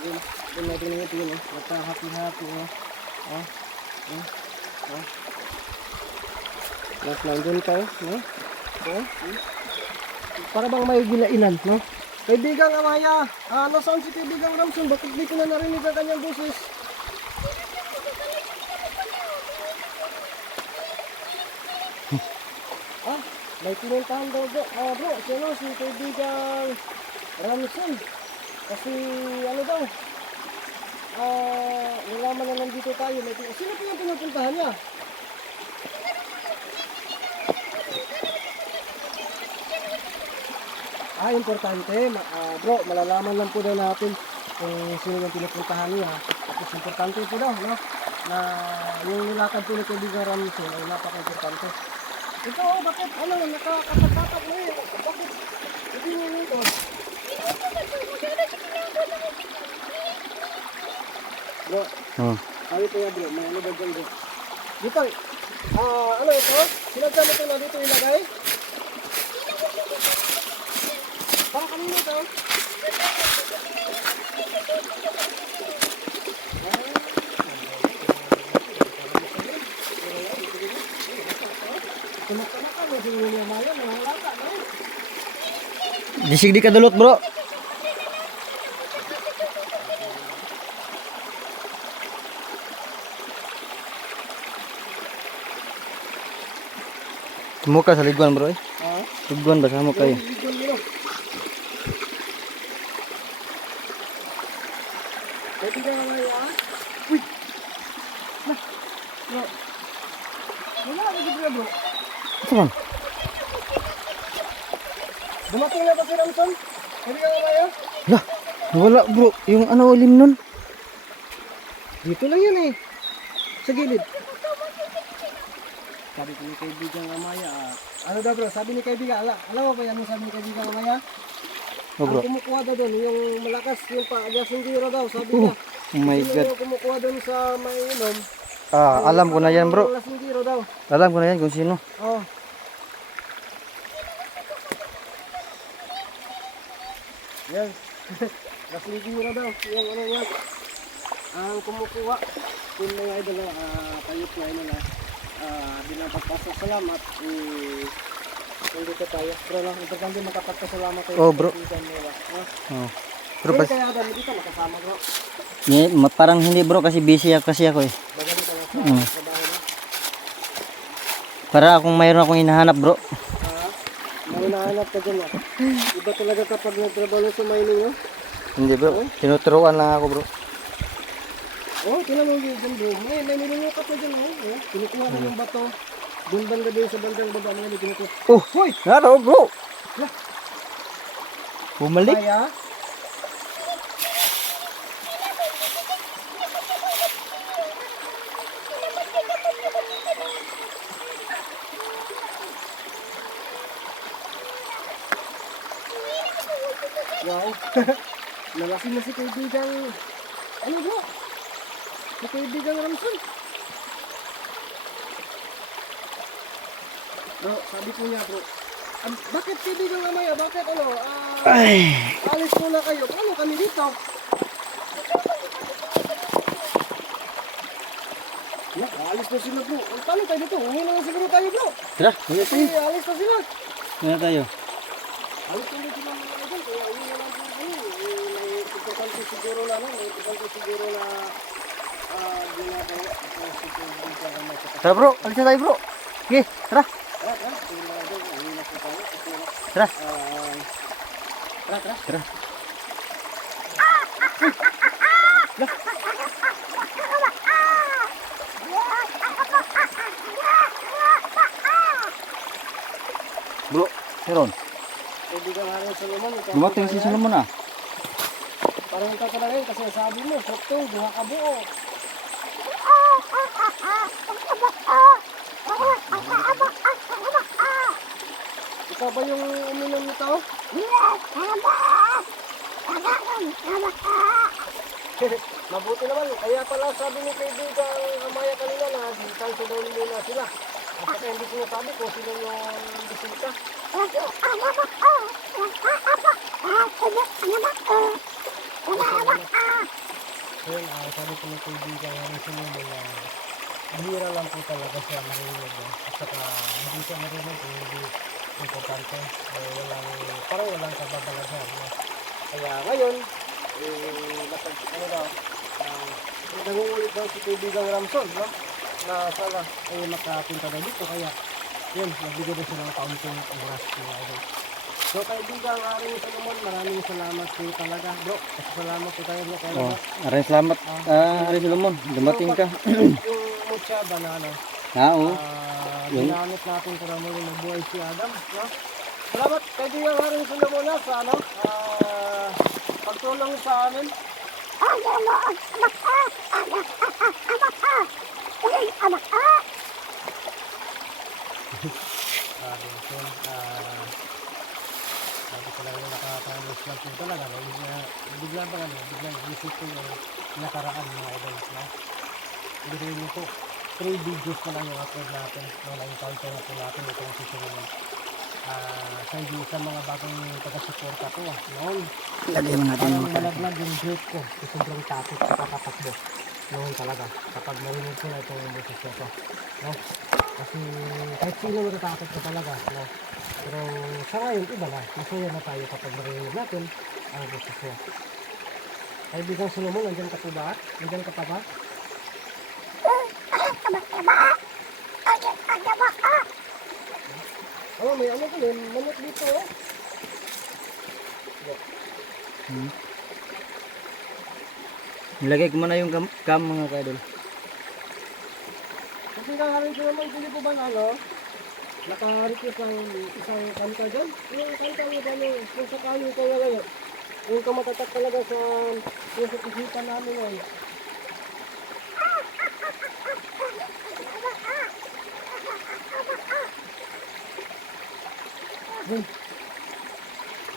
Doon natin ito yun. Nagkahati-hati. Last lang dun tayo. Para bang may gilainan, no? Kaibigang Amaya, nasaan si kaibigang Ramson? Bakit di ko na narinig ang kanyang boses? May pinuntahan daw bro. Bro, sino si kaibigang Ramson? Kasi ano daw? Nalaman na nandito tayo. Sino po yung pinupuntahan niya? Importante. Bro, malalaman lang po daw natin kung sino yung pinupuntahan niya. Tapos importante po daw, no? Na yung nilakad po ni kaibigang Ramson ay napaka-importante. Ito, bakit? Ano, nakakatatak mo eh. Bakit? Hindi mo nito. Bro, sabi ko yan bro, may ano ba dyan bro? Dito, ano ito? Sinadya mo ito na dito ilagay? Para kanina ito? Tumak-tamakan mo, sige yung mayan, mahalata, no? Disig di kadulot bro. Muka sa liguan bro eh. Liguan ba sa muka eh. Pwede ka nga ya? Uy! Bro! Wala ka dito bro? Ito man. Dumating na ba si Ramson? Pwede ka nga ya? Lah, wala bro. Yung ano ulim nun. Dito lang yan eh. Sa gilid. Sabi ko ni kaibigang Amaya. Ano daw bro? Sabi ni kaibigan. Alam mo ba yan sabi ni kaibigang Amaya? Oh bro. Ang kumukuha daw doon. Yung malakas yung pa-agasindiro daw. Sabi niya. Oh my Sino god. yung kumukuha doon sa may inom? Alam ko na yan bro. Agasindiro daw. Alam ko na yan kung sino. Oh. Yan. Agasindiro daw. Yung ano yan. Ang kumukuha. Yung mga idol na payot na ino na. Binapagpasalamat. Hindi ko tayo. Pero lang, importante makapagpasalamat tayo. Oh bro. Oh. Bro, Pero kaya dami dito nakasama bro. parang hindi bro kasi busy kasi ako eh. Bagay ka na sa trabaho na. Para akong mayroon akong hinahanap bro. May nahanap ka dyan ah. Iba talaga kapag nagtrabaho sa mining oh. Hindi bro. Tinuturuan lang ako bro. Oh, tinanong yun dyan bro. May nilulukat na dyan oh. Kinukuha na ng bato. Doon banda din sa bandang baba mga kinukuha. Oh, hoy! Naro bro! Bumalik? Kaya? Wow. Nalasing na si kaibigang ano bro? Si kaibigang Ramson. Bro, sabi ko niya bro. Bakit kaibigang Amaya? Bakit ano? Alis muna kayo. Paano kami dito? Alis na sila bro. Paano tayo dito? Uwi na lang siguro tayo bro. Tara, hindi tayo. Alis na sila. Hindi tayo. Alis na rin sila mga idol. Kaya uwi na lang siguro. May importante siguro na may importante siguro na ginagawa. Tara bro, alis na tayo bro. Okay, tara. Tara. Tara. Bro, Meron. Kaibigan nga rin Solomon. Dumating si Solomon ah. Parang ikaw ka na rin kasi sabi mo, soktong, buha ka buo. Ikaw ba yung uminom nito? Mabuti naman. Kaya pala sabi ni kaibigan Amaya kanina na dito daw muna sila. At saka hindi ko sabi kung sino yung bisita. sabi ko ng kaibigan namin sa inyo na bihira lang po talaga siya marinig. At saka hindi siya marinig kung hindi importante. Walang kababalaghan. No? Kaya ngayon, ano daw, nangungulit daw si kaibigang Ramson, no? Na sana makapunta na dito. Kaya yun, nagbigay na siya ng kaunting oras mga idol. So kaibigang Aring Solomon, maraming salamat po talaga bro. Salamat po tayo bro. Oh, maraming salamat. Aring Solomon, dumating ka. Yung mucha banana. Oo. Ginamit natin para muli magbuhay si Adam. No? Salamat kaibigang Aring Solomon sa pagtulong sa amin. Sabi ko lang yung nakakamiss lang po talaga. Bigla ba isip ko yung nakaraan mga idol. No? Bigyan niyo po 3 videos na lang yung upload natin. No, na-encounter na po natin itong susunod. Sa mga bagong taga-suporta ko. Noon, Lagay mo natin yung parang malaglag yung break ko. Sobrang takot sa kakatakbo. Noon talaga. Kapag marinig ko na itong boses ko. No? Kasi kahit sino natatakot ka talaga. No? Pero sa ngayon, iba na. Masaya na tayo kapag marinig natin ang boses ko. Kaibigang Solomon, nandyan ka po ba? Nandyan ka pa ba? Oh, may ano ko yun, manok dito oh. Nilagay ko muna yung cam mga kaidol. Kasi kakarin ko naman, hindi po ba naka-request ng isang kanta dyan? Yung kanta mo ba kung sakali ko na ngayon? Yung kamatatak talaga sa kisipan namin ngayon.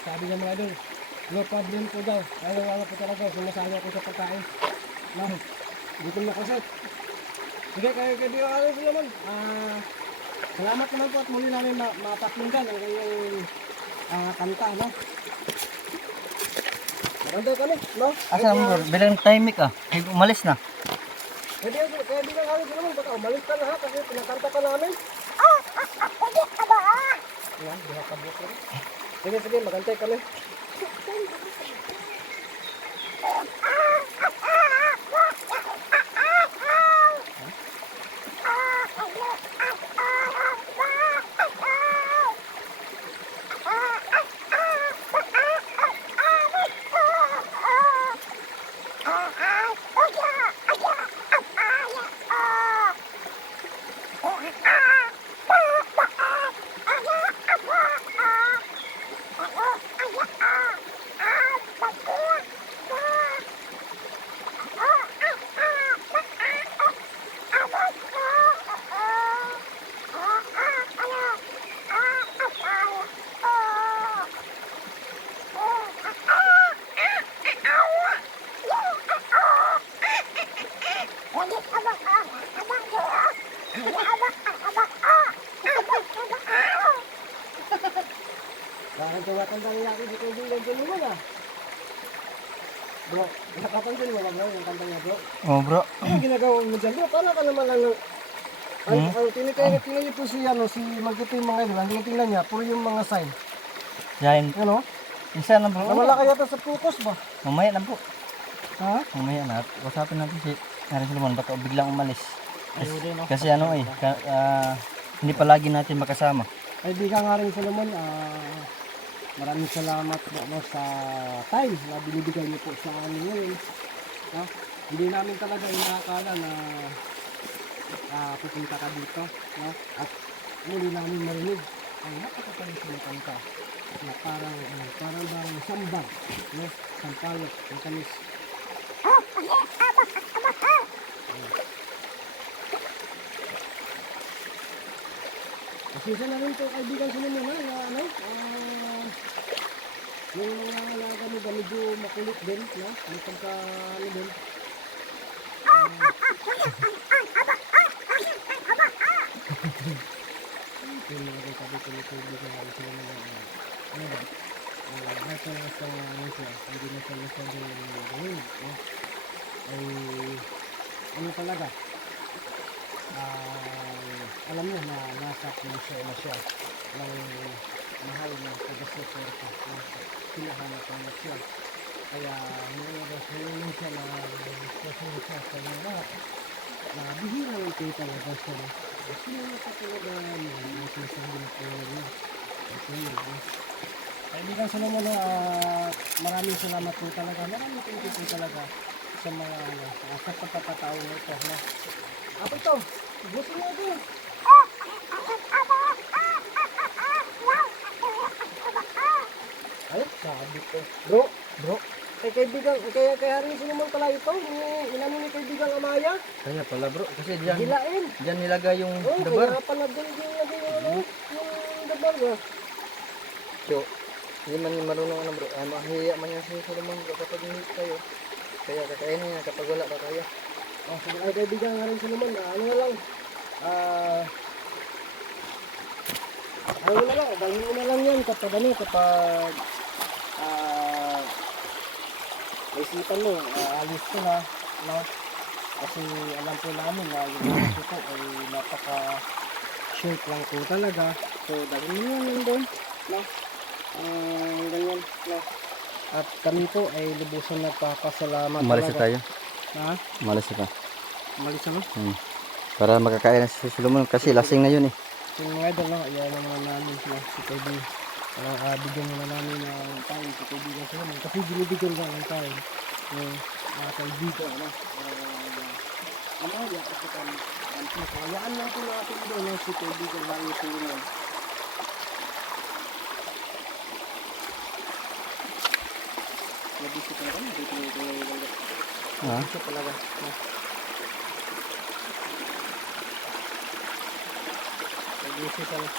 Sabi niya mga idol, no problem po daw. Ayaw po talaga, sumasaya ko sa pagkain. No, gutom na kasi. Sige, kayo naman. Salamat naman po at muli namin mapakinggan ang kanyang kanta, no? Maganda kami, no? Asa mo bro? Bilang timing ah. Ay, umalis na. Kaya di ka kami naman, baka umalis ka na ha, kasi pinakanta ka namin. Yan, di ka kabuk rin. Sige, magantay kami. Nakakantang natin si kaibigan Solomon ah. Bro, nakapansin mo lang yung kanta niya bro. Oh bro. Ano ginagawa mo dyan bro? Para ka naman lang ang tinigay po si Magkito yung mga idol. Ang tinitingnan niya, puro yung mga sign. Yan. Ano? Isa na bro. Nawala kaya ito sa focus ba? Mamaya na po. Ha? Mamaya na. Usapin natin si Aring Solomon. Baka biglang umalis. Ayun din no? Kasi ano hindi palagi natin makasama. Kaibigan nga rin Solomon, maraming salamat po sa time na binibigay niyo po sa amin ngayon. No? Hindi namin talaga inaakala na pupunta ka dito. No? At muli namin marinig ang napakatalis na kanta na parang bang sambag, no? Sampalok, ang talis. Pasensya na rin po kaibigan Solomon na yung mga alaga mo ba medyo makulit din, no? Ang pagka din. Yung mga sabi ko nito kaibigan namin sila naman ano ba? Nasa hindi na siya masyadong gawin, no? ay ano talaga, alam niya na nasa puso na siya ng mahal na taga-suporta na pinahanapan na siya. Kaya ngayon siya na pasensya sa mga na bihira ng kita talaga siya. Sino na sa talaga ang sasabihin ko niya. Kaibigan sa naman, maraming salamat po talaga. Maraming thank you po talaga sa mga sa pagkakataon na ito. Ako ito, gusto mo ito. Ay, sabi ko. Bro. Kay Haring Solomon pala ito. Inano ni kaibigang Amaya. Kaya pala bro, kasi diyan Gilain. diyan nilagay yung Oh, dabar. kaya pala dyan yung dabar ba? So, hindi man yung marunong ano bro. Ay, mahiya man yan si Solomon bro kapag hindi kayo. Kaya kakainin niya kapag wala ka kaya. Oh, sige, ay kaibigan Haring Solomon, ano na lang. Ano na lang, dalhin mo na lang yan kapag naisipan mo, alis ko na, no? Kasi alam po namin na yung mga ito ay napaka-short lang po talaga. So, dalhin mo yan doon, no? Ganyan, no? At kami po ay lubusan nagpapasalamat Umalis na tayo. Ha? Umalis na. Umalis na? Para makakain na si Solomon kasi lasing na yun eh. Yung mga idol, no? Ayan naman namin sila, si Kaibigan. Bigyan muna namin ng time si Kaibigan sila. Kasi binibigyan ka ng time. Yung mga kaibigan, no? Amaya, kasi hayaan lang po natin doon, no? Si Kaibigan lang yung tulungan. Nabisi ka na kami, dito yung lang. Ha? Nabisi talaga, no? Busy ka na.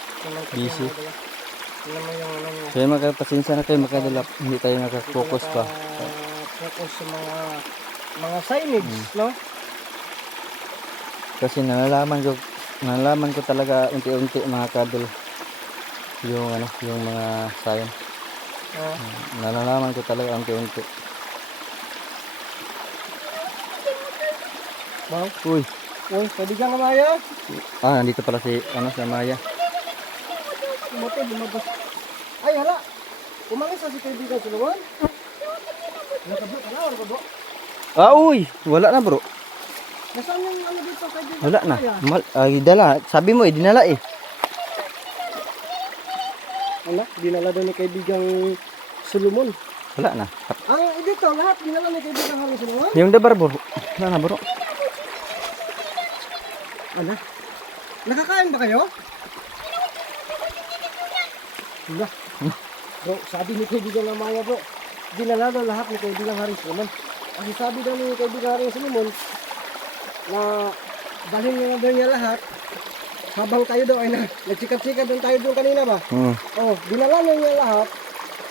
Busy. Tingnan mo yung ano mo. Kaya magpasensya na kayo makadalap. Hindi tayo nakafocus pa. Focus sa mga signage, no? Kasi nalalaman ko talaga unti-unti mga kadol. Yung mga sign. Nalalaman ko talaga unti-unti. Wow. Uy. Uy, kaibigan ka Maya? Nandito pala si Maya. Lumabas. Ay, hala. Umalis na si kaibigan Solomon. Nakabot, wala ka bro. Uy. Wala na bro. Nasaan yung ano dito kaibigan? Wala na. Maya? Dala. Sabi mo dinala eh. Ano? Dinala daw ni kaibigang Solomon. Wala na. Dito, lahat dinala ni kaibigang Haring Solomon. Yung dabar bro. Wala na bro. Ano? Nakakain ba kayo? Wala. Bro, sabi ni kaibigan Maya bro, dinala daw lahat ni kaibigang Haring Solomon. Kasi sabi daw ni kaibigang Haring Solomon na dalhin na daw niya lahat habang tayo daw ay nagsikat-sikat doon tayo doon kanina ba? Oh, dinala na niya lahat.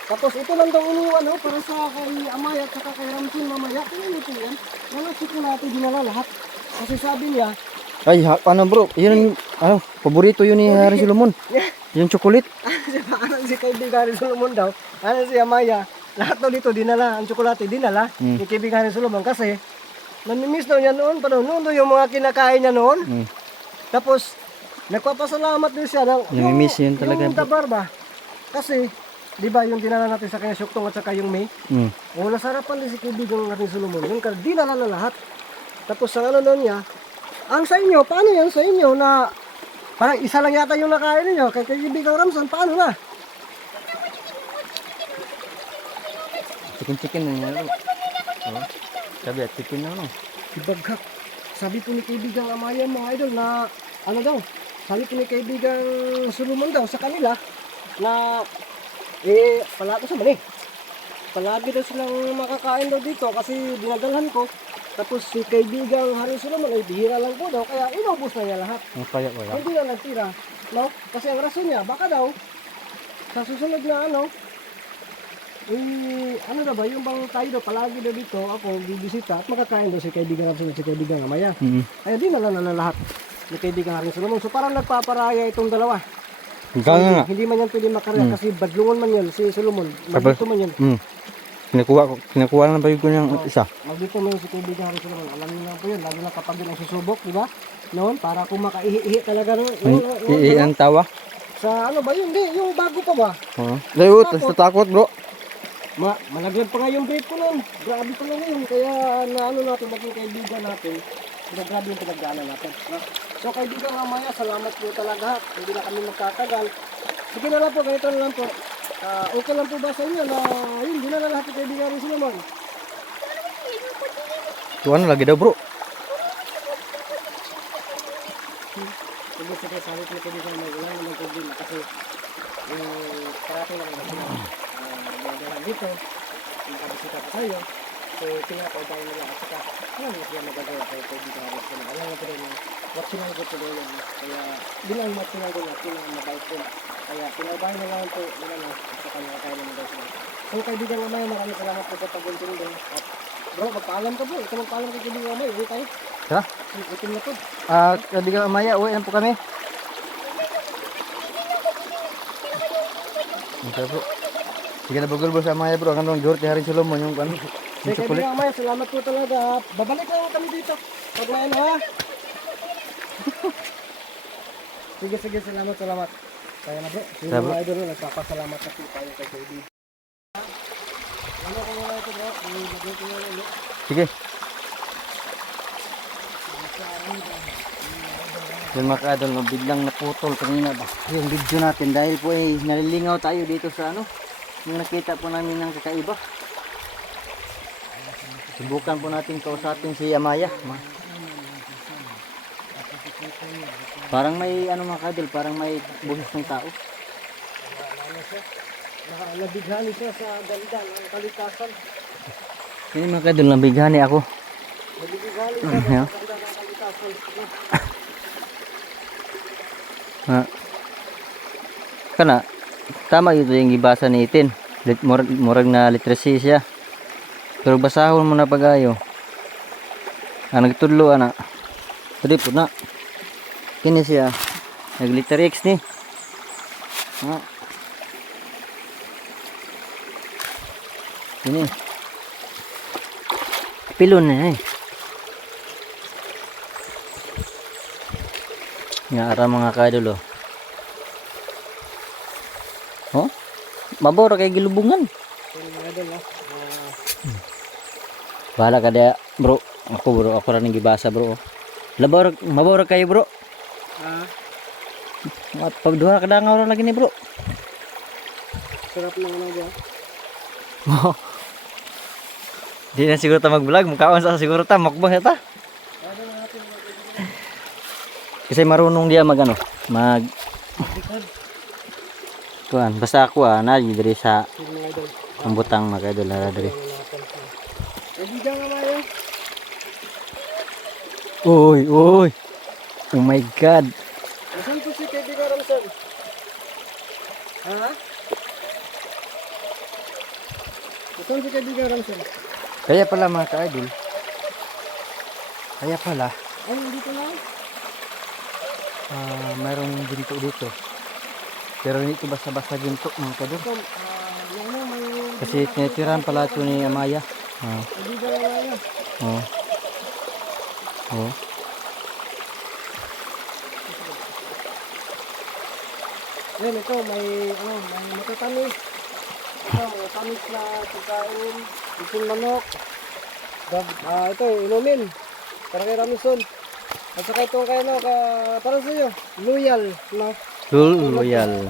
Tapos ito lang daw iniwan para sa kay Amaya at saka kay Ramsin mamaya. Tingnan niyo yan. Nalasik na natin dinala lahat. Kasi sabi niya, Ay, ano bro? Yun paborito yun ni Haring Solomon. Yung chocolate. si kaibigan ni Solomon daw, si Amaya, lahat daw dito dinala, ang tsokolate dinala, ni kaibigan ni Solomon kasi namimiss daw niya noon, noon daw yung mga kinakain niya noon. Tapos, nagpapasalamat din siya ng Namimiss yun talaga. Yung dabar ba? Kasi, di ba yung dinala natin sa kanya Syuktong at saka yung May? Nasarapan din si kaibigan ni Solomon, yung dinala na lahat. Tapos, ang ano doon niya, ang sa inyo, paano yan sa inyo na parang isa lang yata yung nakain ninyo kay kaibigang Ramson, paano na? Chicken na yan. Sabi at chicken na no. Ibagak. Sabi po ni kaibigang Amaya mga idol na ano daw, sabi po ni kaibigang Solomon daw sa kanila na palagi sa mali. Palagi daw silang makakain daw dito kasi dinadalhan ko. Tapos si kaibigang Haring Solomon ay bihira lang po daw kaya inubos na niya lahat. Kaya wala. Hindi na nagtira. No? Kasi ang rason niya, baka daw sa susunod na ano na ba, yung bang tayo daw palagi daw dito, ako bibisita at makakain daw si kaibigan Ramson at si kaibigan Amaya. Kaya di na lahat ni kaibigan Haring Solomon. So parang nagpaparaya itong dalawa. Nga. Hindi man yan pwede makarya kasi badlungon man yan si Solomon. Magdito man yan. Kinakuha lang ba yung kunyang isa? Nandito mo yung si kaibigan Harry Solomon. Alam niyo na po yun. Lalo na kapag yun ang susubok, di ba? Noon, para kung makaihi talaga noon. Ang tawa? Sa ano ba yun? Di, yung bago pa ba? Oo. Dayot, takot bro. Malaglag pa nga yung vape ko noon. Grabe pa lang yun. Kaya na ano natin, maging kaibigan natin. Grabe yung pinagdaanan natin. No? So kaibigan mamaya, salamat po talaga. Hindi na kami magtatagal. Sige na lang po, ganito na lang po. Okay lang po ba sa inyo na yun, di na lahat yung kaibigan rin sila man? Tuwan lagi daw bro. Sige, sabi ko na kaibigan may ulang naman problema kasi yung parating lang naman sila. Mga dito, yung kabisita ko sa'yo. So, pinapaubayan nila at saka, alam mo siya magagawa kayo kaibigan rin sila. Alam mo po rin yung what sinanggot ko doon. Kaya, bilang what sinanggot na, pinamabait din. Kaya, pinaubayan na lang po nila na at saka nakakaya naman daw sila. So, kaibigan mamaya, maraming salamat po sa pag-intindi. At, bro, magpaalam ka po. Ito magpaalam ka kaibigan mamaya. Uwi tayo. Ha? Itim na po. Kaibigan Amaya, uwi na po kami. Okay bro. Sige na bugol bro sa Amaya bro. Ang Jorge Harry Solomon yung ano. Sige kaibigan mamaya, salamat po talaga. Babalik lang kami dito. Pag may ano ha. Sige, salamat. Kaya na bro. Sino mga idol na nagpapasalamat na po tayo kay kaibigan. Ano ko nga ito bro? Magiging ko nga ulit. Sige. Yung mga kadol, no, biglang naputol kanina ba yung video natin dahil po ay nalilingaw tayo dito sa ano yung nakita po namin ng kakaiba. Subukan po natin kausapin si Amaya. Parang may ano mga kadol, parang may buhis ng tao. Nabighani siya sa ganda ng kalikasan. Hindi mga kadol, nabighani ako. Nabighani siya sa ganda ng kalikasan. Kana tama ito yung gibasa ni Itin. Murag na literacy siya. Pero basahon mo na pagayo. Nagtudlo ana. Dili po na. Kini siya. Nagliter X ni. Ini. Pilon na eh. Nga ara mga kadol oh. Oh? Mabora kay gilubungan. Bahala ka dia, bro. Ako ra ning gibasa, bro. Mabora kayo, bro. At pagduha ka dangaw ra lagi ni, bro. Sarap lang ano ba? Di na siguro ta mag-vlog, mukhaon sa siguro ta mukbang ta. Kasi marunong dia mag kuan basta ako na diri sa ambutang mga idol na diri. Kaibigan nga mayo. Oy. Oh my god. Nasaan po si kaibigan Ramson? Ha? Nasaan si kaibigan Ramson? Kaya pala mga ka-idol. Kaya pala Ay, dito lang. mayroong ginto dito. Pero hindi ito basta-basta ginto mga kadol. Kasi tinitirahan pala ito ni Amaya. Kaibigan nga mayo. Oh. Yan, ito, may matatamis. Ito, matamis na pagkain. Isang manok. Ito, inumin. Para kay Ramison. At saka ito kayo, para sa iyo, loyal, no? Loyal.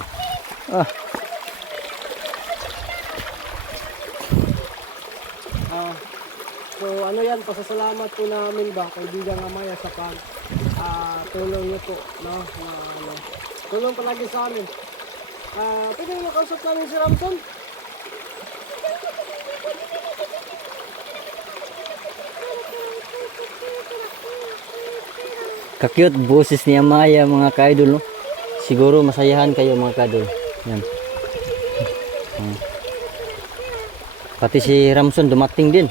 So, ano yan, pasasalamat po namin ba, kaibigan Amaya, sa pag tulong niyo po, no? Tulong palagi sa amin. Pwede mo makausap namin si Ramson? Ka-cute boses ni Amaya mga ka-idol, no? Siguro masayahan kayo mga ka-idol. Yan. Pati si Ramson dumating din.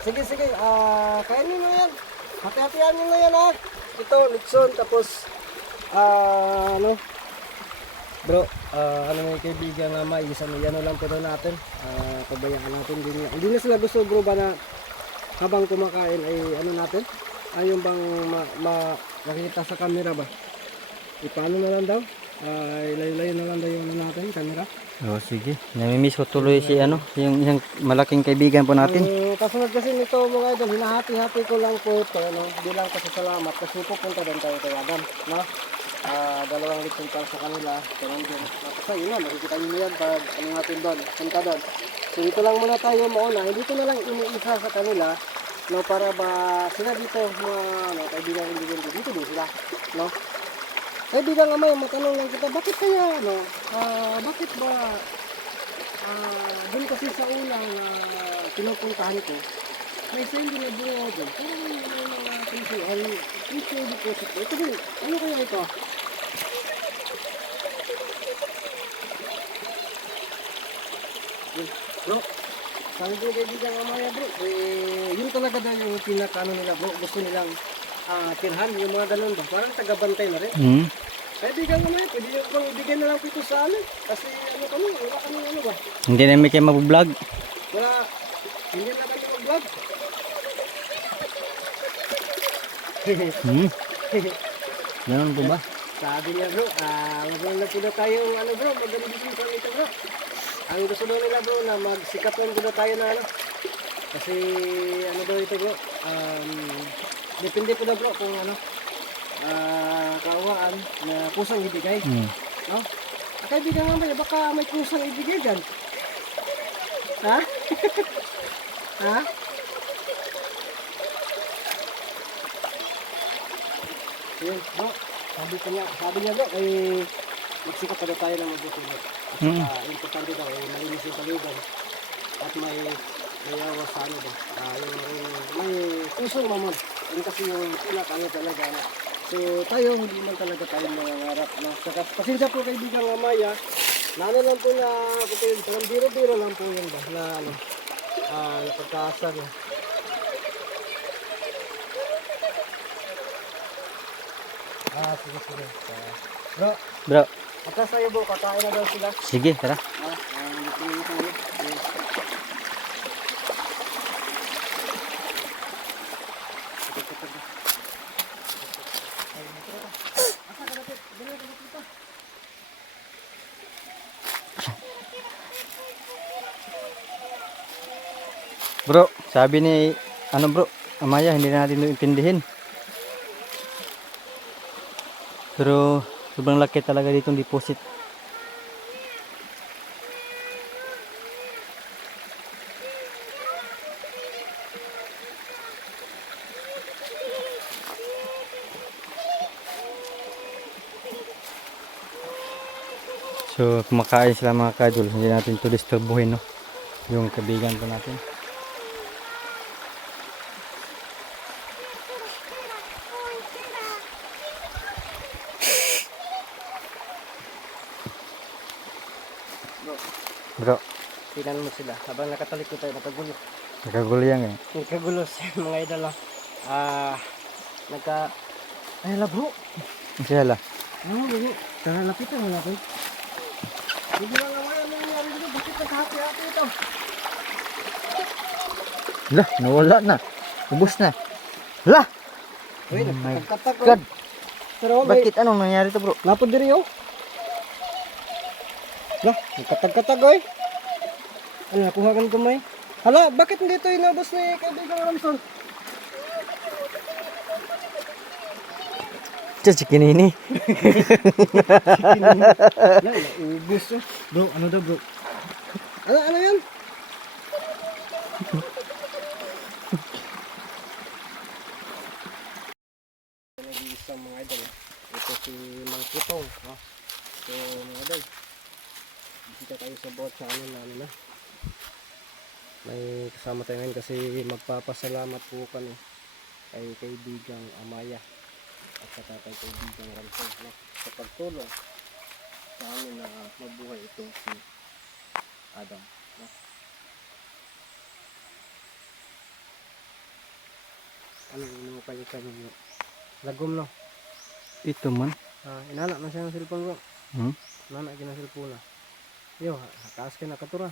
Sige, kainin mo yan. Hati-hatihan nyo na yan, ha? Ito, Nixon, tapos, Bro, ano na yung kaibigan nga maisan ano lang po daw natin. Pabayaan natin din. Hindi na sila gusto bro ba na habang kumakain ay ano natin? Ayun bang makita sa camera ba? Paano na lang daw? Ilayo-layo na lang daw yung ano natin, camera. Oh, sige. Namimiss ko tuloy si ano, yung isang malaking kaibigan po natin. Kasunod kasi nito mga idol, hinahati-hati ko lang po ito, no? Bilang pasasalamat kasi pupunta din tayo kay Adam, no? Dalawang litong para sa kanila, so nandun. Kasi yun na, makikita nyo yan pag ano natin doon, punta doon. So dito lang muna tayo mauna, hindi ko na lang iniisa sa kanila, no? Para ba sila dito, mga ano, kaibigan dito din sila, no? Kaibigan nga may matanong lang kita, bakit kaya ano, bakit ba doon kasi sa una na pinupuntahan ko, may sign din na bunga doon. Pero may mga pinsuan, pinsuan deposit ko. Ito din, ano kaya ito? Bro, sabi ko kaibigan nga maya bro, yun talaga daw yung pinakano nila bro, gusto nilang tirhan, yung mga ganun ba? Parang tagabantay na rin. Kaibigan nga maya, pwede yung bang ibigay na lang ko ito sa amin. Kasi ano kami, wala kami ano ba? Hindi namin kayo mag-vlog. Wala, hindi na kami mag-vlog. Ganun po ba? Sabi niya bro, mag-vlog po na tayo ano bro, mag-release ko ito bro. Ang gusto daw nila bro na magsikapan ko na tayo na ano. Kasi ano daw ito bro, depende po na bro kung ano, kaawaan na kusang ibigay. No? Kaibigan nga ba, baka may kusang ibigay dyan. Ha? Ha? Yun, bro. Sabi niya bro, magsikap pa daw tayo ng mabuti. At importante daw, malinis yung palugan. At may awas sa ano daw. May pusong mamon. Yun kasi yung pinakano talaga. No? So tayo, hindi man talaga tayo mangangarap. No? Saka, pasensya po kaibigan nga Maya. Na ano lang po na, parang biro-biro lang po yun ba? Na ano, napagkaasa niya. Sige. Bro, Atas tayo bro, kakain na daw sila. sige, tara. Bro, sabi ni ano bro, Amaya, hindi na natin ito intindihin. Pero sobrang laki talaga ditong deposit. So kumakain sila mga kadol, hindi natin ito disturbuhin, no? Yung kaibigan po natin. Bro, Tingnan mo sila, habang nakatalikod tayo, nakagulo. nakagulo yan eh. Nagkagulo mga idol. Ay la bro. Sila. Bro. Tara, lapitan mo natin. Hindi lang naman ano nangyari dito. Bakit nagkahati-hati ito? Lah, nawala na. Ubus na. Lah! Uy, Oh my nagkatag. God! Pero may... Bakit anong nangyari to bro? Napod diri oh. Lah, nagkatag-katag oy. Ano, nakuha kan kamay. Hala, bakit hindi ito inabos ni kaibigang Ramson? Chicken ini. Ubus oh. Bro, ano daw bro? Ano yan? Nag-iisang mga idol. Ito si Mang Putong. So mga idol, bisita tayo sa bawat channel na ano na. May kasama tayo ngayon kasi magpapasalamat po kami kay kaibigang Amaya at saka kay kaibigang Ramson sa pagtulong sa amin na mabuhay itong si Adam. Ano yung kayo nyo? Lagom no? Ito man. Inala na siya ng cellphone ko. Nana kina cellphone. Yo, taas ka na katura.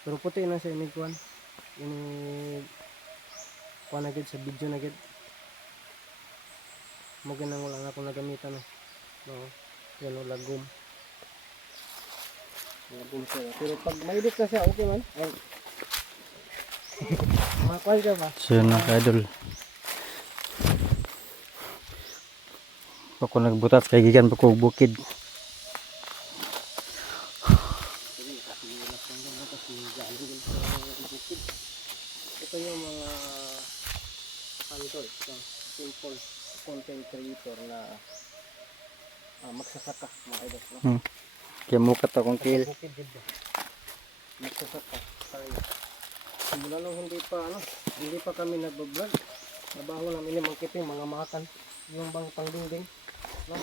Pero puti na siya ini kuan. Ini kuan na gid sa video na gid. Mo ginang wala na akong nagamitan no. No. Yan o lagom. Lagom siya. Pero pag mailit na siya, okay man. Ay. Makuha ka ba? So yun mga ka-idol. Ako nagbutas kay gigan pa ko bukid. Ito yung mga simple content creator na magsasaka mga idol. No? Kaya mukat akong kill. Bukid din ba? Magsasaka. Tayo. Simula nung hindi pa kami nagbablog. Nabaho namin yung mangkiting, mga makan. Yung bang pangdingding. No?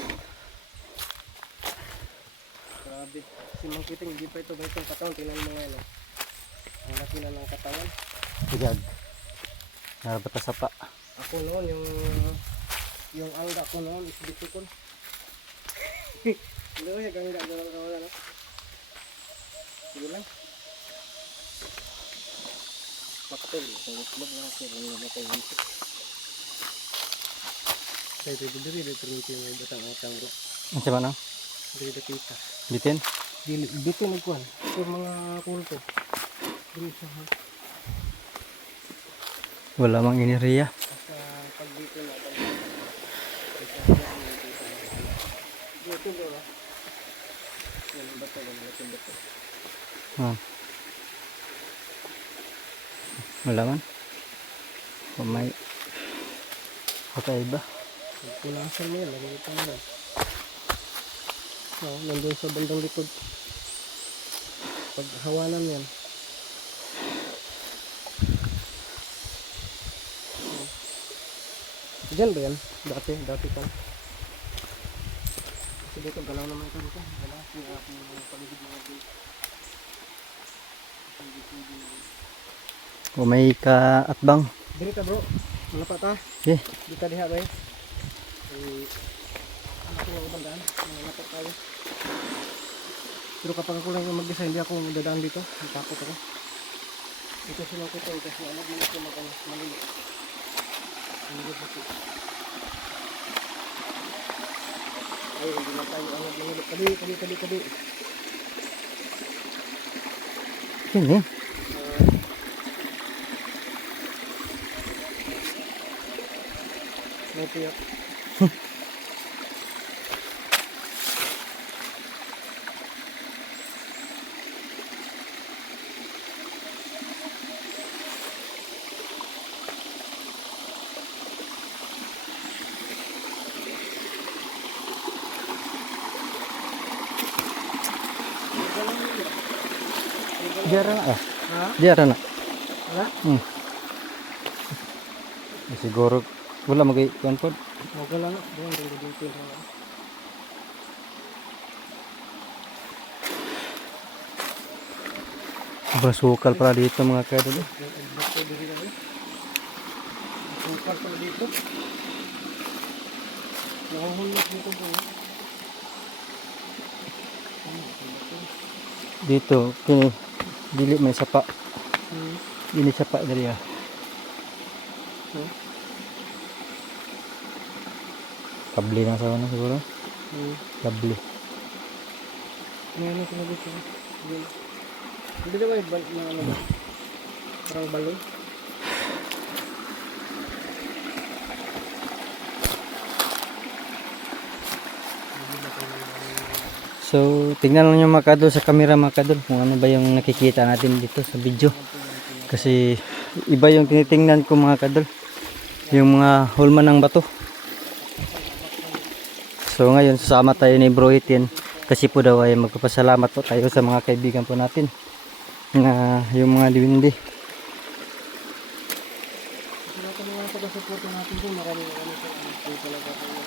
Grabe. Si mangkiting, hindi pa ito ganitong katawan. Tingnan mo ngayon. Ang laki na ng katawan. Sigad. Narabatas sa pa. Ako noon, yung angga ko noon, isbitikon. Hindi ko siya gangga. No? Sige lang. Paktel. Tulog na siya. Ang namatay dito. Dito yung batang-batang bro. Ang sama na? Dito kita. Bitin? Dito nagkuhan. Ito mga kulto. Dito siya. Wala mang iniriya. Basta pag dito na. Dito bro. Yan ang bato. Malaking bato. Wala man. May kakaiba. Punasan mo yan. Nagigita mo yan. Nandun sa bandang likod. Pag hawanan yan. Diyan ba yan? Dati pa. Kasi dito, galaw naman ito dito. Galaw. Yung paligid mga dito. O may ka-atbang. Dito bro. Malapat ha. Okay. Dito diha ba eh. Ano ko ang bandaan? Malapat tayo. Pero kapag ako lang yung mag-design, hindi ako dadaan dito. Natakot ako. Ito sila ko ito. Kasi alam mo ito malili. Ay, hindi na tayo angat malili. Kali. Yun eh. May tiyak. Diara na ah. Ha? Diara na. Wala? Siguro wala mag-iwan po. Okay lang. Doon, dito lang. Sobrang sukal pala dito mga ka-idol. Sukal pala dito. Nakahulog dito po. Dito, kini dili may sapa. Ini sapa dari ah. Kabli na sa ano siguro. Kabli. Ano sila dito? Hindi ba yung ano ba? Parang balon? So, tingnan lang yung mga kadol sa camera mga kadol kung ano ba yung nakikita natin dito sa video. Kasi iba yung tinitingnan ko mga kadol. Yung mga hulma ng bato. So ngayon sasama tayo ni Bro Etienne kasi po daw ay magpapasalamat po tayo sa mga kaibigan po natin na yung mga diwindi. Sila ko mga taga-support natin po. Maraming po talaga kayo.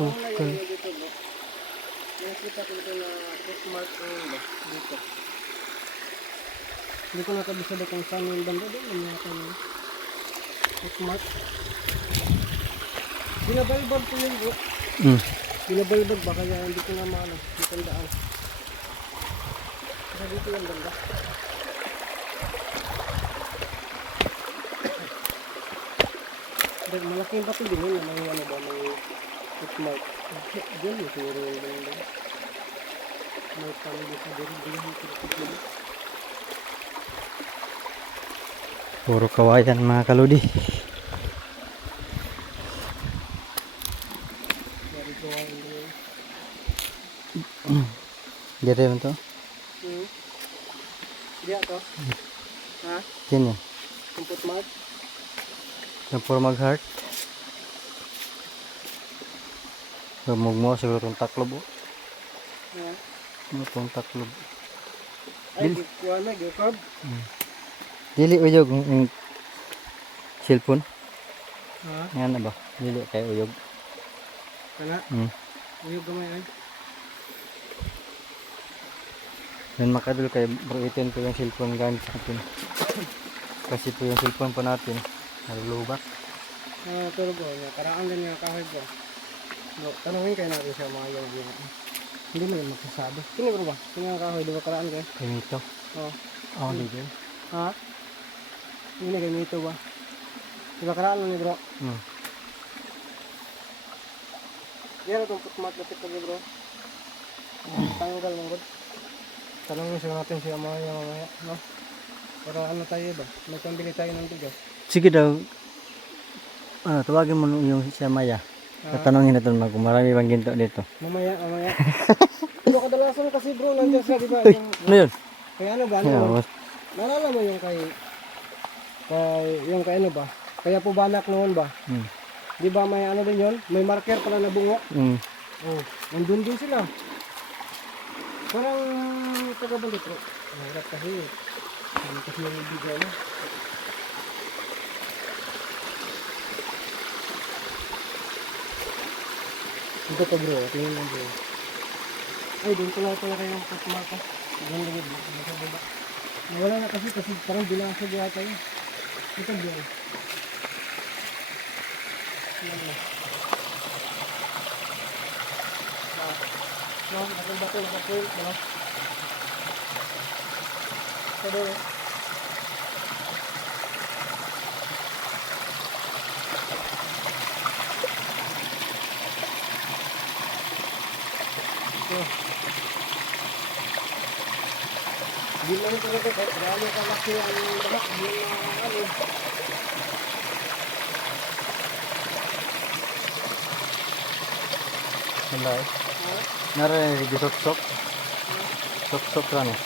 Ang layo nyo dito bro. Nakikita ko dito na bookmark ang dito. Hindi ko nakabisado kung saan yung banda doon. Ang nakakita nyo. Bookmark. Binabalbag ko yun bro. Binabalbag ba kaya hindi ko na maano. Hindi tandaan. Kasi dito yung banda. Dahil malaking bato din yun. May ano ba, may bookmark. Diyan yung siguro yung banda. May pamilya sa diri-diri. Puro kawayan mga kaludi. Dari gawain din. Dito mo to? Diya to? Ha? Yan yun. Yung bookmark? Yung puro mag-heart. Gamog mo siguro itong taklob. Ha? Itong taklob. Ay, kuha na, gikab. Dili uyog yung cellphone. Ha? Yan na ba? Dili kay uyog. Kana? Uyog gamay ay. Yan makadul kay bro, itin po yung cellphone gamit natin. Kasi po yung cellphone po natin nalulubat. Pero bro, karaan din nga kahoy bro. Bro, tanongin kayo natin siya mga yung hindi mo yung magsasabi. Kini bro ba? Kini nga kahoy, di ba karaan kayo? Kay Mito. Oo. Oh, dito. Ha? Hindi kayo mito ba? Di ba karaan ni bro? Yan itong putmat na tito bro. Tanggal mo bro. Tanongin siya natin siya mamaya, no? Para ano tayo ba? May pambili tayo ng bigas. Sige daw. Tawagin mo yung siya Maya. Tatanungin natin kung marami bang ginto dito. Mamaya. Pero kadalasan kasi bro, nandiyan siya, di ba? Uy, ano yun? Kaya ano ba? Ano? Yeah, Naalala mo yung yung kay ano ba? Kaya po banak noon ba? Di ba may ano din yun? May marker pala na bungo. Oh, nandun din sila. Parang taga-balik bro. Mahirap kasi. Ano kasi yung ibigay na. Ito pa bro, tingin mo bro. Ay, doon pala kayong pagmaka. Doon lang bro, nasa baba. Nawala na kasi parang binasag yata yun. Ito bro. Yan na. No, atong bato, nakapuil, no? Ito bro. Hindi lang talaga kahit marami kalaki ang balak, hindi na ano. Wala eh. Narinig di sok-sok. Sok-sok lang eh.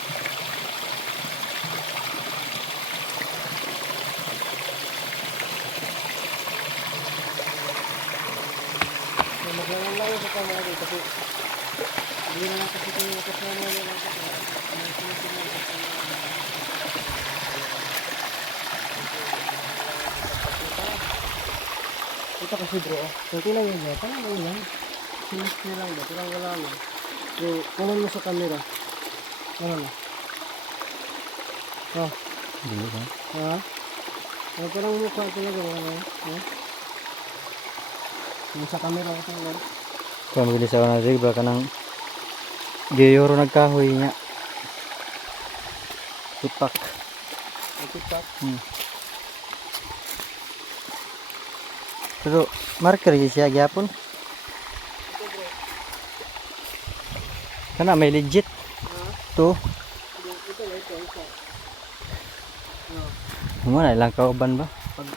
Maglalang lang sa kamera dito kasi hindi na lang kasi kung kasama na lang kasi ito kasi bro, kunti lang yun eh, parang ano yan, sinis nyo lang ba, parang wala lang. So, kunan mo sa camera. Ano na? Oh, Dili ba? ha? Oh, parang mukha talaga, ano? Yung sa camera ko ito, Kung magilis ako na zebra ka ng giyoro nagkahoy niya. Tutak. TikTok. Pero marker di siya gyapon. Kana may legit. To. Ito. Mo na ilang kauban ba?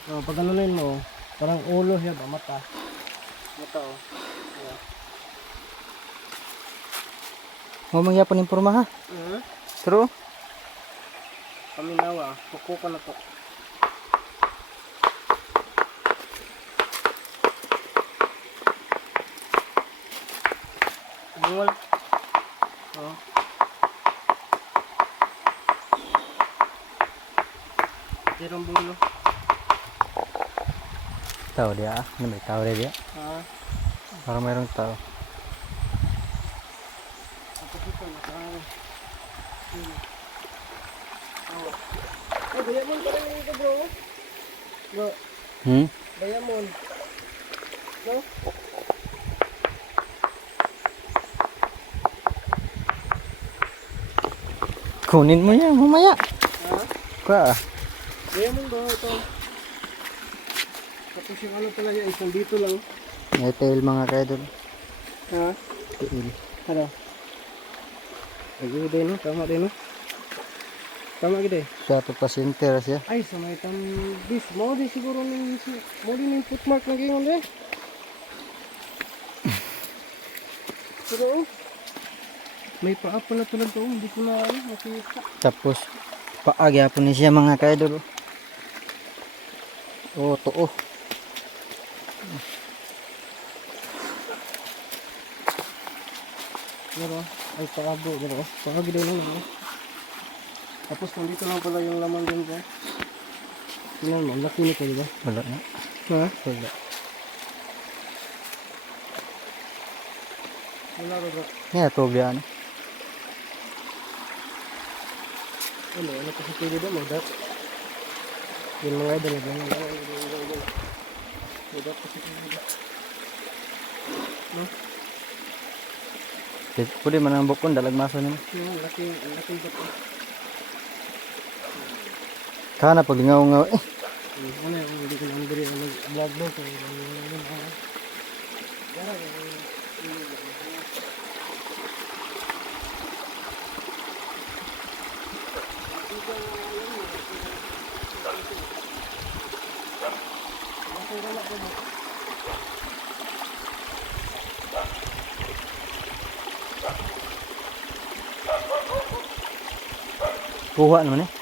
Pag ano mo, parang ulo siya ba, mata. Mata oh. Mo mangyapon yung porma ha. Pero Paminawa, puko ka na to. Bungol. Oh. Jerong bulo. tao dia, ano may tao dia. Ha? Para mayroong tao. Tapos ito, oh, diamond pa rin ito bro. Bro, diamond. No? Kunin mo yan mamaya. Ha? Ka. Diamond bro, ito. Tapos yung ano pala yan, isang dito lang. May tail mga kaidol. Ha? Tail. Ano? Ay, din no? Tama din no? Tama gede. Siya to pa center siya. Ay, sa may bis. Mau di siguro ng yung footmark na ganyan din. Pero may paa pala talaga hindi ko na makita. Tapos paagya po ni siya mga kaidol. Oh, too. Pero, ay paabo. Pero, paagi din no? Tapos nandito lang pala yung laman din bro. Tingnan mo, laki nito diba? Wala na. Ha? Wala. Wala ba bro? Yeah, tobyan. Ano kasi pwede ba magdat? Yung mga idol na ganyan. Magdat kasi pwede. No? Pwede man ang bukon dalag maso nimo. Yung laki bat. Kana pag ngaw-ngaw eh. Ano yung hindi ko na andiri vlog mo so Kuha naman eh.